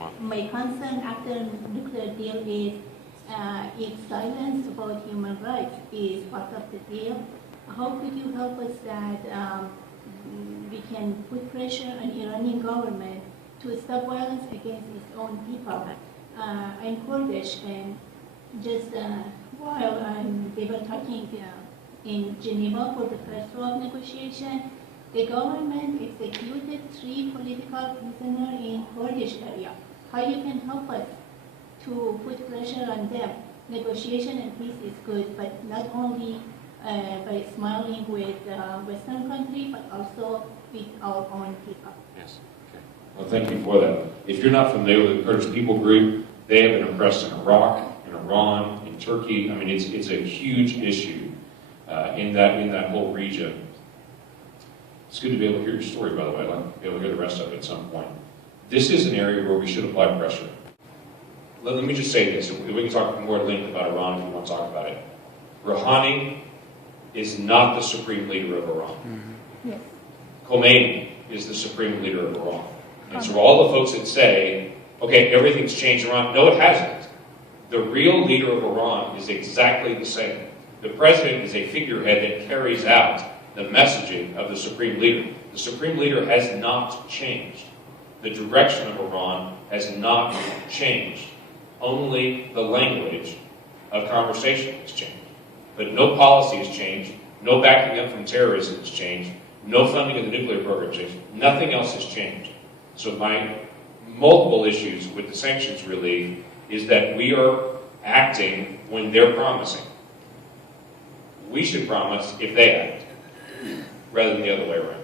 My concern after nuclear deal is its silence about human rights is part of the deal. How could you help us that we can put pressure on Iranian government to stop violence against its own people? I'm Kurdish, and just while they were talking in Geneva for the first round of negotiation, the government executed 3 political prisoners in Kurdish area. How you can help us to put pressure on them? Negotiation and peace is good, but not only by smiling with Western country, but also with our own people. Yes. Okay. Well, thank you for that. If you're not familiar with the Kurdish people group, they have been oppressed in Iraq, in Iran, in Turkey. I mean, it's a huge issue in that whole region. It's good to be able to hear your story, by the way. I'd like to be able to hear the rest of it at some point. This is an area where we should apply pressure. Let me just say this. We can talk more at length about Iran if you want to talk about it. Rouhani is not the supreme leader of Iran. Mm-hmm. Yes. Khomeini is the supreme leader of Iran. And so all the folks that say, okay, everything's changed in Iran, no, it hasn't. The real leader of Iran is exactly the same. The president is a figurehead that carries out the messaging of the supreme leader. The supreme leader has not changed. The direction of Iran has not changed. Only the language of conversation has changed. But no policy has changed, no backing up from terrorism has changed, no funding of the nuclear program has changed. Nothing else has changed. So my multiple issues with the sanctions relief is that we are acting when they're promising. We should promise if they act, rather than the other way around.